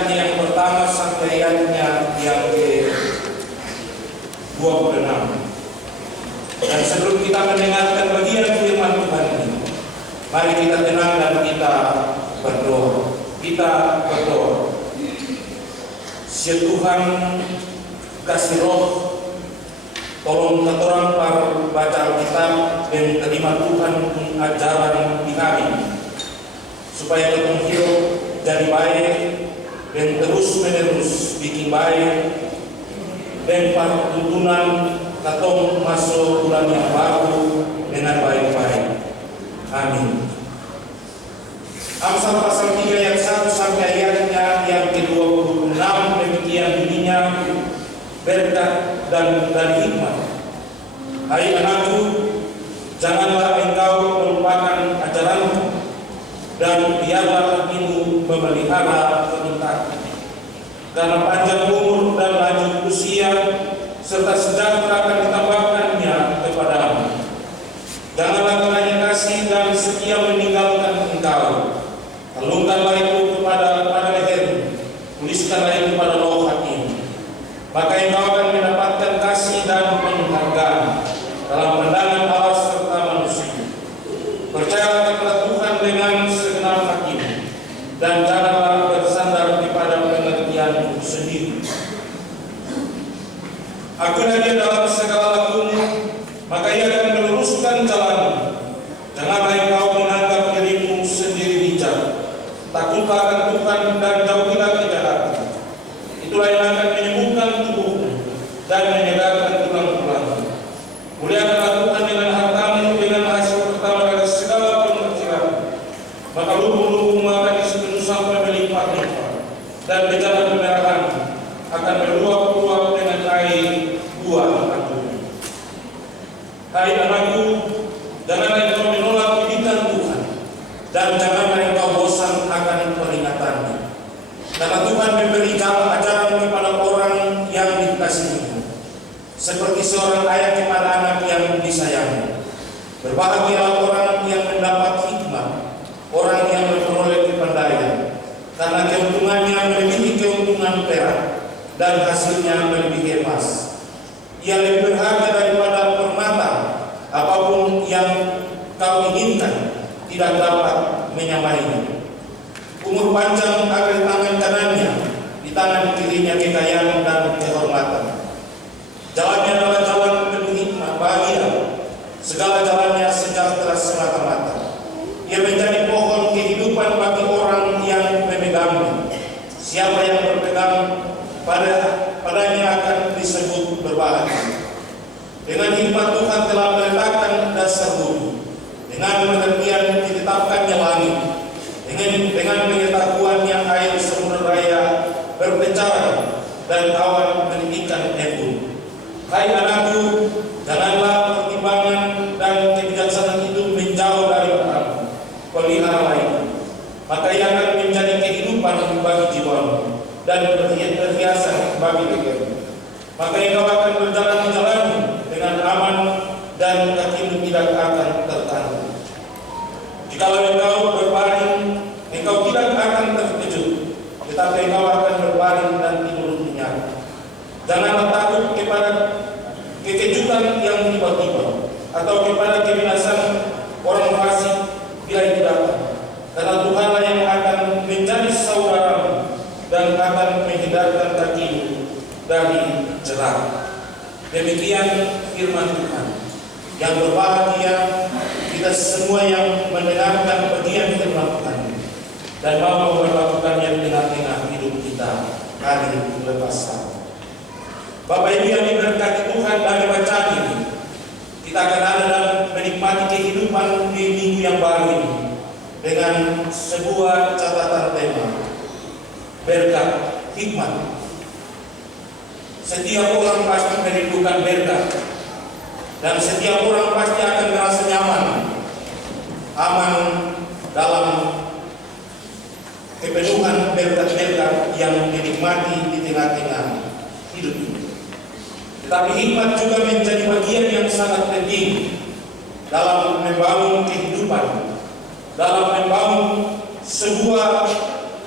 ayatnya yang pertama sampai ayatnya yang ke-26. Dan sebelum kita mendengarkan bagian firman Tuhan ini, mari kita tenang dan kita berdoa. Kita berdoa. Ya Tuhan, kasih roh, tolong ketorang baca Alkitab dan terima Tuhan ajaran di kami, supaya ketong hidup jadi baik dan terus menerus bikin baik dan tuntunan ketong masuk bulan yang baru dengan baik-baik. Amin. Amsal pasal 3 ayat 1 sampai ayatnya yang ke-26 demikian bunyinya, berkat dan hikmat. Hai anakku, janganlah engkau melupakan ajaranku, dan biarlah hatimu memelihara perintahku. Karena panjang umur dan lanjut usia serta sejahtera akan ditambahkannya kepadamu. Janganlah kiranya kasih dan setia meninggalkan engkau. Kalungkanlah itu pada lehermu, tuliskanlah itu pada loh hatimu. Maka engkau akan mendapatkan kasih dan penghargaan dalam pandangan Allah serta manusia. Percayalah kepada Tuhan dengan segenap hatimu, dan janganlah bersandar kepada pengertianmu sendiri. Akulah Dia dalam segala lakumu, maka Ia akan meluruskan jalanmu. Janganlah engkau menganggap dirimu sendiri bijak. Takutlah akan Tuhan dan jauhilah kejahatan. Itulah yang akan menyembuhkan tubuhmu dan menyegarkan tulang-tulangmu. Muliakanlah Tuhan dengan hartamu, dengan hasil pertama dari segala penghasilan. Maka lumbung-lumbungmu akan disepenuh sampai melimpah-limpah, dan bejana kemerahan akan meluap-luap dengan air buah anggur. Hai anakku, janganlah engkau menolak didikan Tuhan, dan janganlah engkau bosan akan peringatannya. Karena Tuhan memberi ajaran kepada orang yang dikasihinya, seperti seorang ayah kepada anak yang disayangi. Berbahagialah orang yang mendapat hikmat, orang yang memperoleh kepandaian, karena keuntungannya melebihi keuntungan perak, dan hasilnya melebihi emas. Ia lebih berharga daripada permata, apapun yang kau inginkan tidak dapat menyamainya. Umur panjang ada di tangan kanannya, di tangan kirinya kekayaan dan kehormatan. Jalannya adalah jalan penuh hikmat, bahagia. Segala jalannya sejahtera semata-mata. Ia menjadi pohon kehidupan bagi orang yang memegangnya. Siapa yang berpegang padanya akan disebut berbahagia. Dengan hikmat Tuhan telah meletakkan dasar bumi, dengan pengertian ditetapkannya langit, dengan pengetahuannya air samudera raya berpencaran, dan awan meninggikan embun. Hai anakku, janganlah pertimbangan dan kebijaksanaan hidup menjauh dari kamu. Peliharalah itu, maka ia akan menjadi kehidupan bagi jiwamu dan perhiasan bagi lehermu. Maka engkau akan berjalan di jalanmu dengan aman, dan kakimu tidak akan tertangguh. Jikalau engkau berbaring, engkau tidak akan terkejut, tetapi engkau akan berbaring dan tidur nyenyak. Janganlah takut kepada kekejutan yang tiba-tiba, atau kepada kebinasan orang fasik bila itu datang. Karena Tuhanlah yang akan menjadi saudaramu dan akan menghindarkan kakimu dari jerat. Demikian firman Tuhan. Yang berbahagia kita semua yang mendengarkan bagian firman Tuhan dan mau memperlakukannya di tengah-tengah hidup kita hari lepas hari. Bapak Ibu yang diberkati Tuhan, dari bacaan ini kita akan ada dan menikmati kehidupan di minggu yang baru ini dengan sebuah catatan tema, berkat hikmat. Setiap orang pasti merindukan berkat, dan setiap orang pasti akan merasa nyaman, aman dalam kepenuhan berkat-berkat yang dinikmati di tengah-tengah hidup ini. Tetapi hikmat juga menjadi bagian yang sangat penting dalam membangun kehidupan, dalam membangun sebuah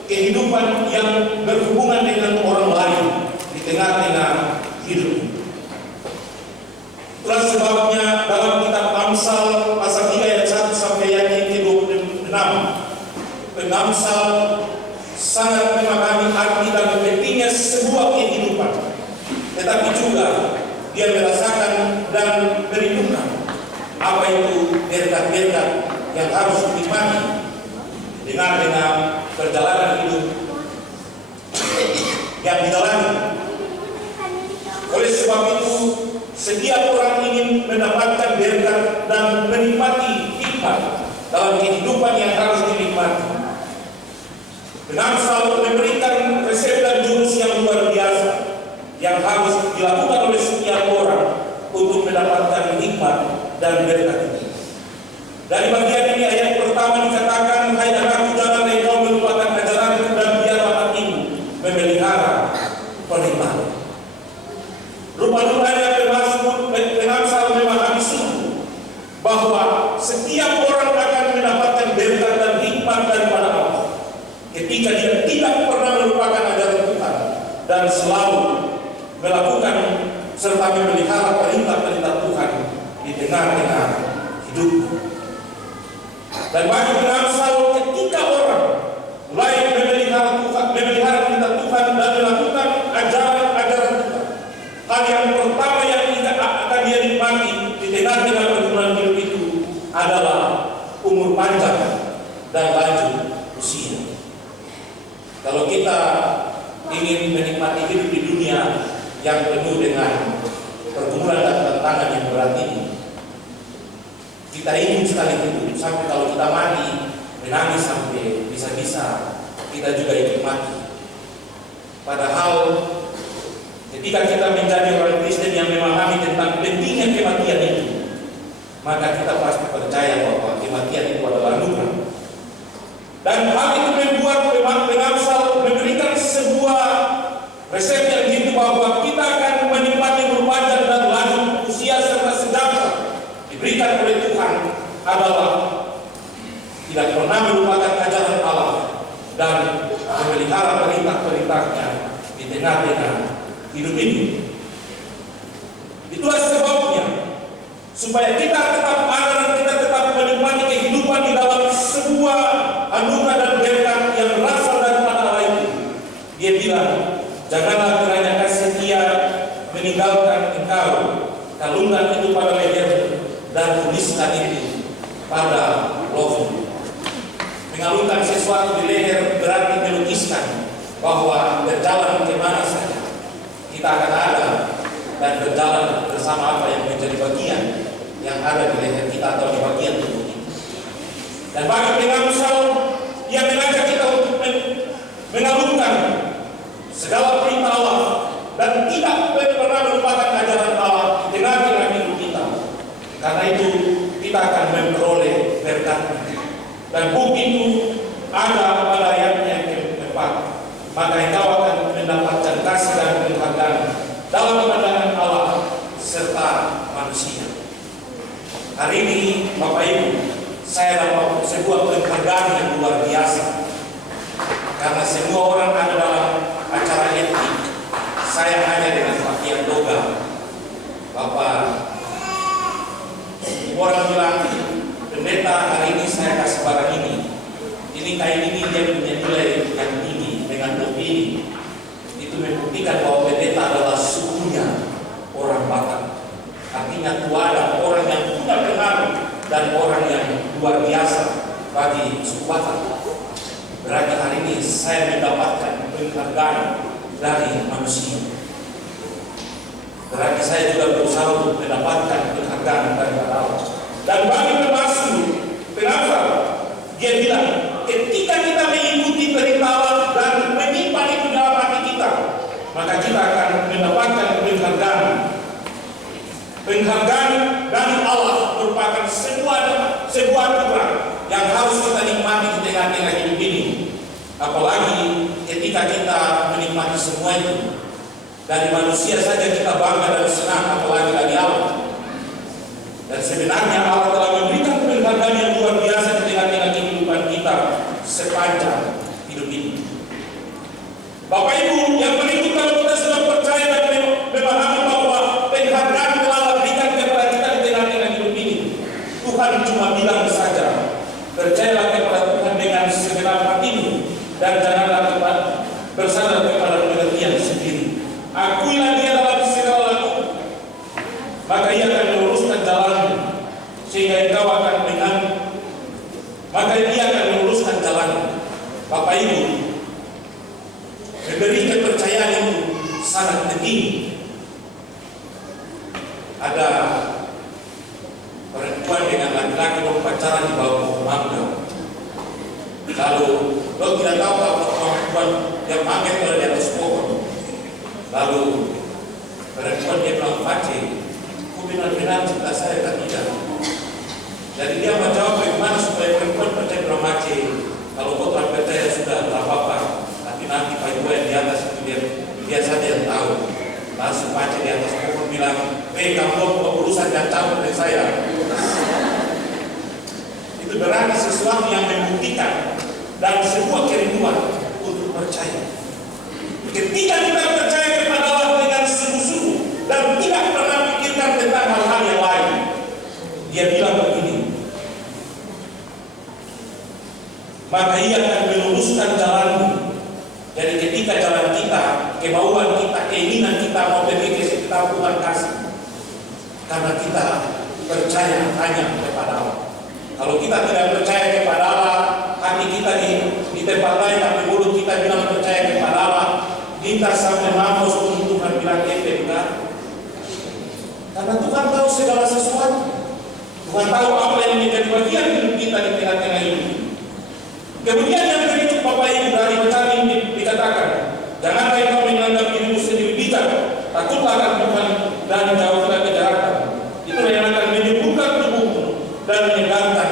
kehidupan yang berhubungan dengan orang lain di tengah-tengah hidup. Itulah sebabnya dalam kitab Amsal pasal 3 ayat 1 sampai ayat yang ke-26, pengamsal sangat memahami arti dan pentingnya sebuah kehidupan, tetapi juga dia merasakan dan merindukan apa itu berkat-berkat yang harus dinikmati dengan perjalanan hidup yang dijalani. Oleh sebab itu, setiap orang ingin mendapatkan berkat dan menikmati hikmat dalam kehidupan yang harus dinikmati. Pengamsal memberikan resep dan jurus yang luar biasa yang harus dilakukan oleh setiap orang untuk mendapatkan hikmat dan berkat ini. Dari bagian ini ayat pertama dikatakan, hai anakku, jangan engkau melupakan ajaranku dan biarlah hatimu memelihara perintahku. Rupa-rupanya pengamsal memahami sungguh bahwa setiap orang akan mendapatkan berkat dan hikmat daripada Allah ketika dia tidak pernah melupakan ajaran Tuhan dan selalu melakukan serta memelihara perintah-perintah Tuhan di tengah-tengah hidupnya. Dan bagi pengamsal, ketika orang mulai memelihara perintah Tuhan dan melakukan ajaran-ajaran Tuhan, hal yang pertama yang akan dia nikmati di tengah-tengah perjalanan hidup itu adalah umur panjang dan lanjut usia. Kalau kita ingin menikmati hidup di dunia yang penuh dengan pergumulan dan tantangan yang berat ini, kita ingin sekali hidup sampai kalau kita mati menangis sampai bisa-bisa kita juga ikut mati. Padahal ketika kita menjadi orang Kristen yang memahami tentang pentingnya kematian itu, maka kita pasti percaya bahwa kematian itu adalah anugerah. Dan hal itu membuat pengamsal memberikan sebuah resep yang gitu bahwa kita akan menikmati umur panjang dan lanjut usia serta sejahtera diberikan oleh Tuhan adalah tidak pernah melupakan ajaran Allah dan memelihara perintah-perintahnya di tengah-tengah hidup ini. Itulah sebabnya supaya kita tetap ada dan kita tetap menikmati kehidupan di dalam sebuah anugerah dan berkat yang berasal daripada Allah itu. Dia bilang, janganlah kiranya kasih dia meninggalkan engkau, kalungkan itu pada leher dan tuliskan itu pada lohu. Mengalungkan sesuatu di leher berarti melukiskan bahwa berjalan kemana saja kita akan ada dan berjalan bersama apa yang menjadi bagian yang ada di leher kita atau di bagian tubuh kita. Dan bagi pengamsal yang mengajak kita untuk mengalungkan segala perintah Allah dan tidak pernah melupakan ajaran Allah di tengah-tengah hidup kita. Karena itu kita akan memperoleh berkat. Dan bukti itu ada pada ayatnya yang keempat. Maka engkau akan mendapatkan kasih dan penghargaan dalam pandangan Allah serta manusia. Hari ini Bapak Ibu, saya dapat sebuah penghargaan yang luar biasa. Karena semua orang ada dalam acara etik. Saya hanya dengan pakaian toga. Bapak, orang bilang, pendeta hari ini saya kasih barang ini. Ini kain ini dia punya nilai yang tinggi dengan topi ini. Itu membuktikan bahwa pendeta adalah sukunya orang Batak. Artinya tuada orang yang punya pengaruh dan orang yang luar biasa bagi suku Batak. Berarti hari ini saya mendapatkan penghargaan dari manusia. Berarti saya juga berusaha untuk mendapatkan penghargaan dari Allah. Dan bagi pengamsal, dia bilang, ketika kita mengikuti perintah Allah dan menyimpan itu dalam hati kita, maka kita akan mendapatkan penghargaan. Penghargaan dari Allah merupakan sebuah anugerah yang harus kita nikmati di tengah-tengah hidup ini. Apalagi ketika kita menikmati semua itu, dari manusia saja kita bangga dan senang, apalagi dari Allah. Dan sebenarnya Allah telah memberikan penghargaan yang luar biasa di tengah-tengah kehidupan kita sepanjang hidup ini. Bapak Ibu yang berikut, kalau kita sudah percaya dan memahami bahwa penghargaan telah diberikan kepada kita di tengah-tengah hidup ini, Tuhan cuma bilang saja, percayalah kepada Tuhan dengan segenap hatimu dan janganlah bersandar kepada pengertian sendiri. Akuilah Dia dalam segala laku, maka Ia akan meluruskan jalanmu, sehingga engkau akan maka Dia akan meluruskan jalanmu. Bapak Ibu, memberi kepercayaan itu sangat penting. Ada perempuan dengan laki-laki yang pacaran di bawah pohon mangga. Lalu lo tidak tahu kalau perempuan yang mangga itu ada di atas pohon. Lalu perempuan dia bilang, "Pace, kau benar-benar cinta saya kan tidak?" Jadi dia menjawab, bagaimana supaya perempuan percaya bilang, "Pace, kalau kau telah percaya sudah tak apa-apa. Nanti Pak Ibu yang di atas itu dia saja yang tahu." Langsung Pace di atas pohon bilang, "Kamu urusan yang campur dengan saya." Itu berarti sesuatu yang membuktikan dan sebuah kerinduan untuk percaya. Ketika kita percaya kepada Allah dengan sungguh-sungguh dan tidak pernah pikirkan tentang hal-hal yang lain, Dia bilang begini, maka Ia akan meluruskan jalanmu. Jadi ketika jalan kita, kemauan kita, keinginan kita mau pergi ke situ, Tuhan kasih. Karena kita percaya hanya kepada Allah. Kalau kita tidak percaya kepada Allah, hati kita di tempat lain, tapi mulut kita bilang percaya kepada Allah, kita sampai mampus pun Tuhan bilang bukan. Karena Tuhan tahu segala sesuatu. Tuhan tahu apa yang menjadi bagian hidup kita di tengah-tengah ini. Kemudian yang berikut Bapak Ibu, dari bacaan ini dikatakan, janganlah engkau menganggap dirimu sendiri bijak, takutlah akan Tuhan dan jauhilah kejahatan. Itulah yang akan menyembuhkan tubuhmu dan menyegarkan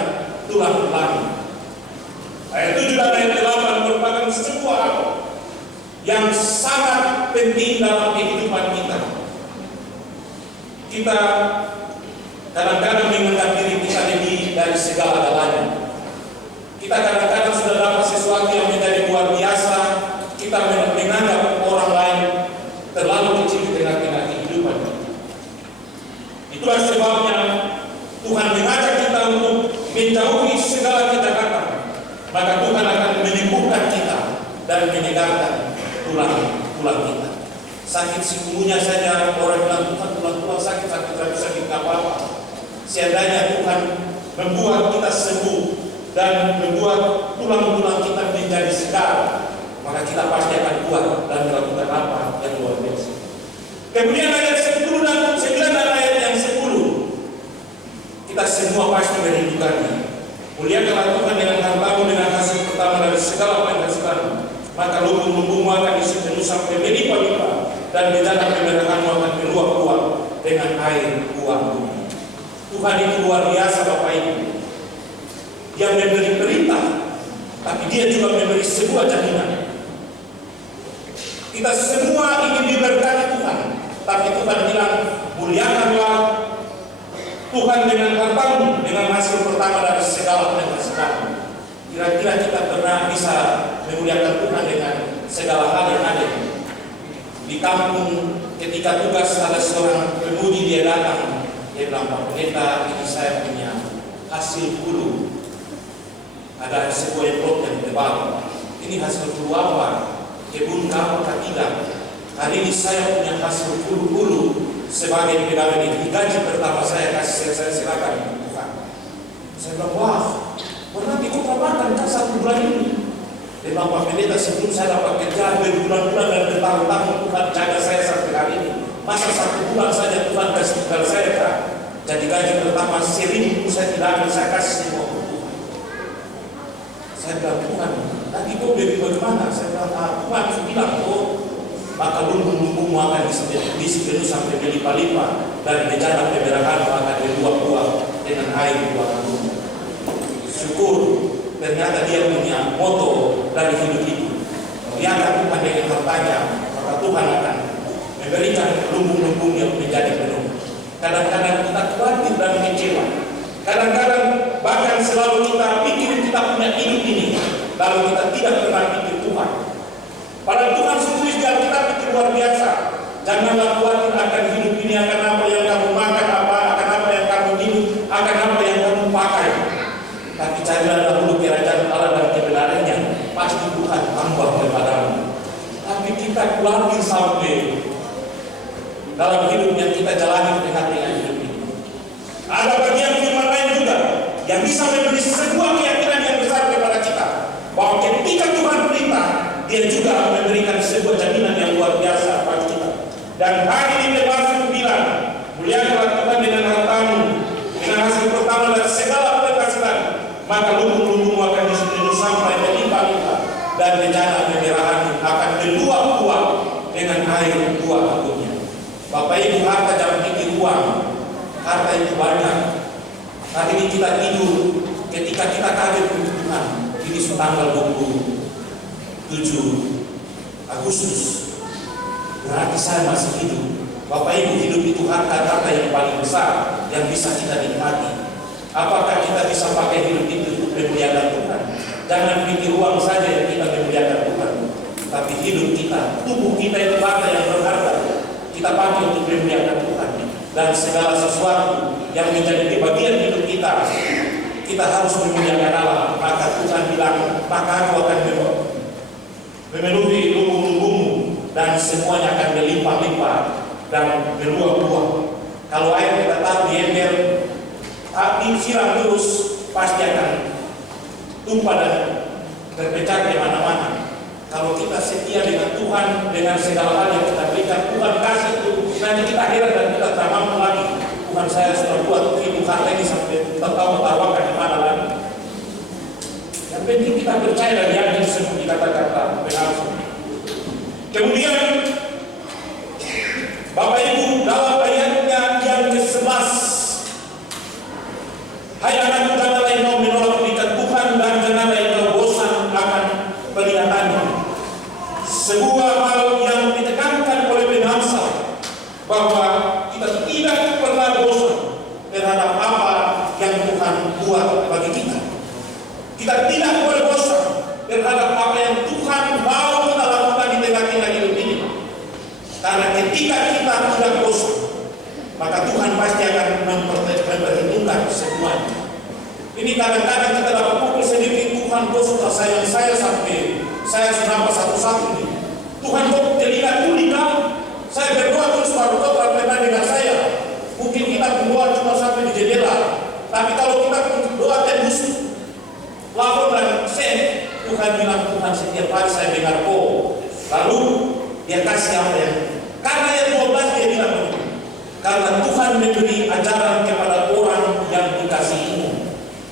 tulang-tulangmu. Ayat 7 dan ayat 8 merupakan sebuah hal yang sangat penting dalam kehidupan kita. Kita kadang-kadang menganggap diri kita lebih dari segala-galanya. Kita kadang-kadang sudah dapat sesuatu yang menjadi luar biasa, kita menganggap orang lain terlalu kecil di tengah-tengah kehidupan. Itulah sebabnya Tuhan mengajak kita untuk menjauhi segala kejahatan. Maka Tuhan akan menyembuhkan kita dan menyegarkan tulang kita. Sakit sikunya saja orang bilang, Tuhan tulang sakit apa-apa. Seandainya Tuhan membuat kita sembuh dan membuat tulang-tulang kita menjadi segar, maka kita pasti akan kuat dan melakukan apa yang luar biasa. Kemudian ayat 10 dan 9 dan ayat yang 10, kita semua pasti merindukannya. Muliakanlah Tuhan dengan hartamu, dengan hasil pertama dari segala penghasilanmu, maka lumbung-lumbungmu akan isi penuh sampai melimpah-limpah, dan bejana pemerahanmu akan meluap-luap dengan air uangmu. Tuhan itu luar biasa Bapak Ibu. Dia memberi perintah, tapi Dia juga memberi sebuah jaminan. Kita semua ingin diberkati Tuhan, tapi Tuhan bilang, muliakanlah Tuhan dengan hartamu, dengan hasil pertama dari segala penghasilanmu. Kira-kira kita pernah bisa memuliakan Tuhan dengan segala hal yang ada. Di kampung ketika tugas ada seorang pemudi, dia datang, dia bilang, Pak Pendeta, ini saya punya hasil hulu. Ada sebuah envelope yang tebal. Ini hasil hulu apa? Kebun kamu tidak. Hari ini saya punya hasil hulu sebagai pegawai negeri. Gaji pertama saya kasih, saya silakan Tuhan. Saya bilang, wah, berarti kau makan kan 1 bulan ini. Dia bilang, Pak Pendeta, sebelum saya dapat kerja berbulan-bulan dan bertahun-tahun, Tuhan jaga saya sampai hari ini. Masa 1 bulan saja Tuhan kasih tinggal saya kan? Jadi gaji pertama 1.000 saya tidak ambil, saya kasih semua ke Tuhan. Saya bilang, Tuhan, nanti kau beri bagaimana? Saya bilang, Tuhan bilang, maka lumbung-lumbungmu akan diisi penuh sampai berlimpah-limpah, dan bejana pemerahanmu akan berbuah-buah dengan air buah-buah. Syukur, ternyata dia punya moto dari hidup itu. Muliakan Tuhan dengan hartanya, maka Tuhan akan memberikan lumbung-lumbung yang menjadi penuh. Kadang-kadang kita khawatir dan kecewa. Kadang-kadang bahkan selalu kita pikir kita punya hidup ini, lalu kita tidak pernah pikir Tuhan. Padahal Tuhan sendiri biar kita pikir luar biasa. Janganlah khawatir akan hidup ini, akan apa yang kamu makan, akan apa yang kamu minum, akan apa yang kamu pakai. Tapi carilah dahulu kerajaan Allah dan kebenarannya, pasti Tuhan tambah kepadamu. Tapi kita khawatir sampai dalam hidup yang kita jalani dengan hidup ini. Ada bagian firman lain juga yang bisa memberi sebuah keyakinan yang besar kepada kita, bahwa ketika Tuhan perintah, Dia juga memberikan sebuah jaminan yang luar biasa bagi kita. Dan hari ini Lebaran bilang, muliakanlah Tuhan dengan hartamu, dengan hasil pertama dan segala penghasilan, maka lumbung-lumbungmu akan diseluruh sampai berlimpah-limpah, dan bejana kemerahanmu akan berbuah-buah dengan air buah agunnya. Bapak Ibu, harta jangan pikir uang, harta itu banyak. Hari ini kita tidur, ketika kita kaget untuk Tuhan, ini tanggal 27 Agustus. Berarti saya masih hidup. Bapak Ibu, hidup itu harta-harta yang paling besar yang bisa kita nikmati. Apakah kita bisa pakai hidup itu untuk memuliakan Tuhan? Jangan pikir uang saja yang kita memuliakan Tuhan, tapi hidup kita, tubuh kita itu harta yang berharga. Kita pakai untuk memuliakan Tuhan. Dan segala sesuatu yang menjadi bagian hidup kita, kita harus memuliakan Allah. Maka Tuhan bilang, maka aku akan memenuhi lumbung-lumbungmu, dan semuanya akan berlimpah-limpah dan berbuah-buah. Kalau air kita taruh di ember, disiram terus, pasti akan tumpah dan terpecah di mana-mana. Kalau kita setia dengan Tuhan, dengan segala hal yang kita berikan, Tuhan kasih itu, nanti kita heran dan kita tak mampu lagi. Tuhan, saya sudah buat hidup harta ini sampai tahu-tahukan di mana lagi. Yang penting kita percaya dan yakin seperti kata-kata benar. Kemudian Bapak Ibu, dalam ayatnya yang ke-11, hai anakku, janganlah engkau menolak perintah Tuhan, dan janganlah engkau bosan akan peringatannya. Sebuah hal yang ditekankan oleh Benhamsa, bahwa kita tidak pernah bosan terhadap apa yang Tuhan buat bagi kita. Kita tidak boleh bosan terhadap apa yang Tuhan mau kita lakukan di tengah-tengah hidup ini. Karena ketika kita tidak bosan, maka Tuhan pasti akan memperhitungkan semuanya. Ini kadang-kadang kita dapat pukul sendiri, Tuhan bosan sayang saya sampai saya sudah satu-satu ini. Tuhan kok telinga tuli kamu. Saya berdoa terus baru kau berdoa dengan saya. Mungkin kita berdoa cuma sampai di jendela, tapi kalau kita berdoa tembus lapor dan sen, Tuhan bilang, Tuhan setiap hari saya dengar kau. Lalu dia kasih apa yang, karena yang 12 dia bilang begitu. Karena Tuhan memberi ajaran kepada orang yang dikasihimu,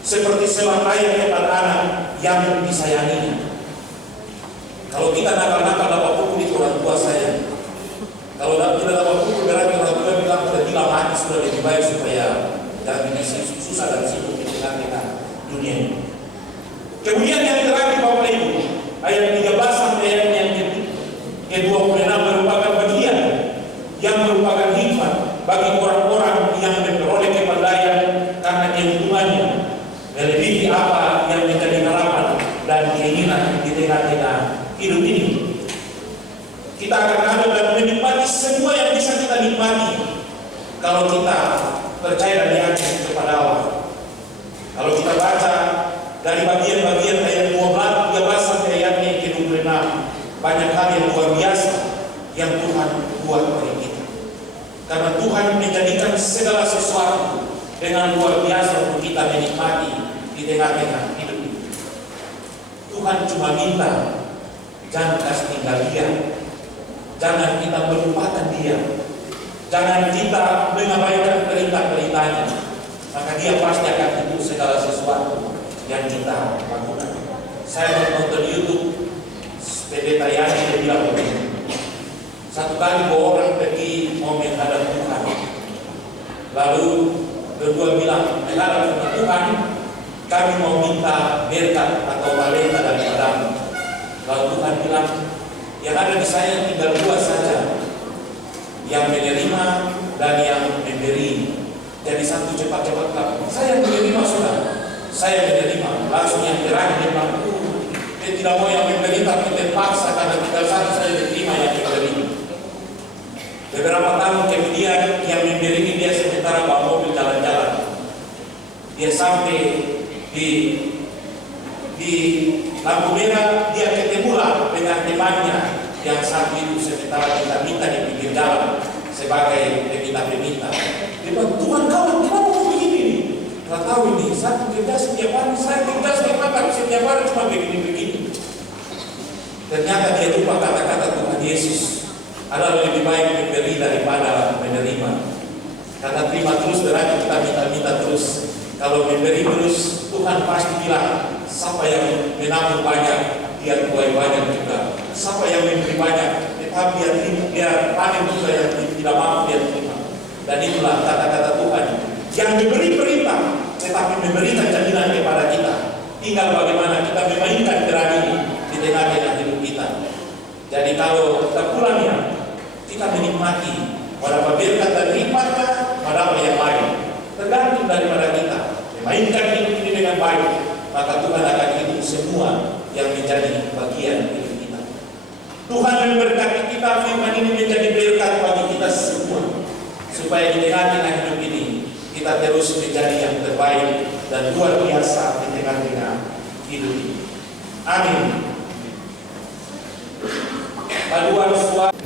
seperti seorang ayah kepada anak yang disayanginya. Kalau kita nakal-nakal dapat pukul itu orang tua saya. Kalau tidak dapat pukul berarti orang tua bilang sudah gila mati, sudah lebih baik supaya jangan ini susah dan sibuk di tengah-tengah dunia ini. Kemudian yang terakhir Bapak Ibu, ayat 13 sampai ayat yang ke-26 merupakan bagian yang merupakan hikmat bagi orang-orang yang memperoleh kepandaian karena keuntungannya melebihi apa yang menjadi harapan dan keinginan di tengah-tengah hidup ini. Kita akan ada dan menikmati semua yang bisa kita nikmati kalau kita percaya dan yakin kepada Allah. Kalau kita baca dari bagian-bagian ayat 13 sampai ayat yang ke-26, banyak hal yang luar biasa yang Tuhan buat bagi kita. Karena Tuhan menjadikan segala sesuatu dengan luar biasa untuk kita menikmati di tengah-tengah hidup ini. Tuhan cuma minta, jangan kasih tinggal Dia, jangan kita melupakan Dia, jangan kita mengabaikan perintah-perintahnya, maka Dia pasti akan tuntut segala sesuatu yang kita lakukan. Saya menonton YouTube, Pendeta Yani dia bilang begini, satu kali dua orang pergi mau menghadap Tuhan, lalu berdua bilang, menghadap Tuhan, kami mau minta berkat atau talenta daripadamu. Lalu Tuhan bilang, yang ada di saya tinggal dua saja, yang menerima dan yang memberi. Jadi satu cepat-cepat kamu. Saya menerima sudah, saya menerima. Langsung yang terakhir dia bilang, dia tidak mau yang memberi, tak tapi terpaksa karena tinggal satu saja diterima yang kita terima. Beberapa tahun kemudian yang memberi ini dia sementara bawa mobil jalan-jalan. Dia sampai di lampu merah, dia ketemulah dengan temannya yang saat itu sementara kita minta di pinggir jalan sebagai peminta-peminta. Dia bilang, Tuhan kawan, kenapa kau begini? Tidak tahu ini, saya kerja setiap hari, saya kerja setiap hari, setiap hari cuma begini-begini. Ternyata dia lupa kata-kata Tuhan Yesus adalah lebih baik memberi daripada menerima. Karena terima terus berarti kita minta-minta terus. Kalau memberi terus, Tuhan pasti bilang, siapa yang menabur banyak, dia tuai banyak juga. Siapa yang memberi banyak, tetapi dia panen juga yang tidak mampu dia terima. Dan itulah kata-kata Tuhan yang memberi perintah, tetapi memberikan jaminan kepada kita. Tinggal bagaimana kita memainkan peran ini di tengah-tengah hidup kita. Jadi kalau terpulangnya, kita menikmati pada berkat dan nikmatnya, pada yang lain. Tergantung daripada kita memainkan hidup ini dengan baik, maka Tuhan akan hidup semua yang menjadi bagian hidup kita. Tuhan memberkati kita, firman ini menjadi berkat bagi kita semua, supaya di tengah-tengah hidup ini kita terus menjadi yang terbaik dan luar biasa di tengah-tengah hidup ini. Amin. Paduan suara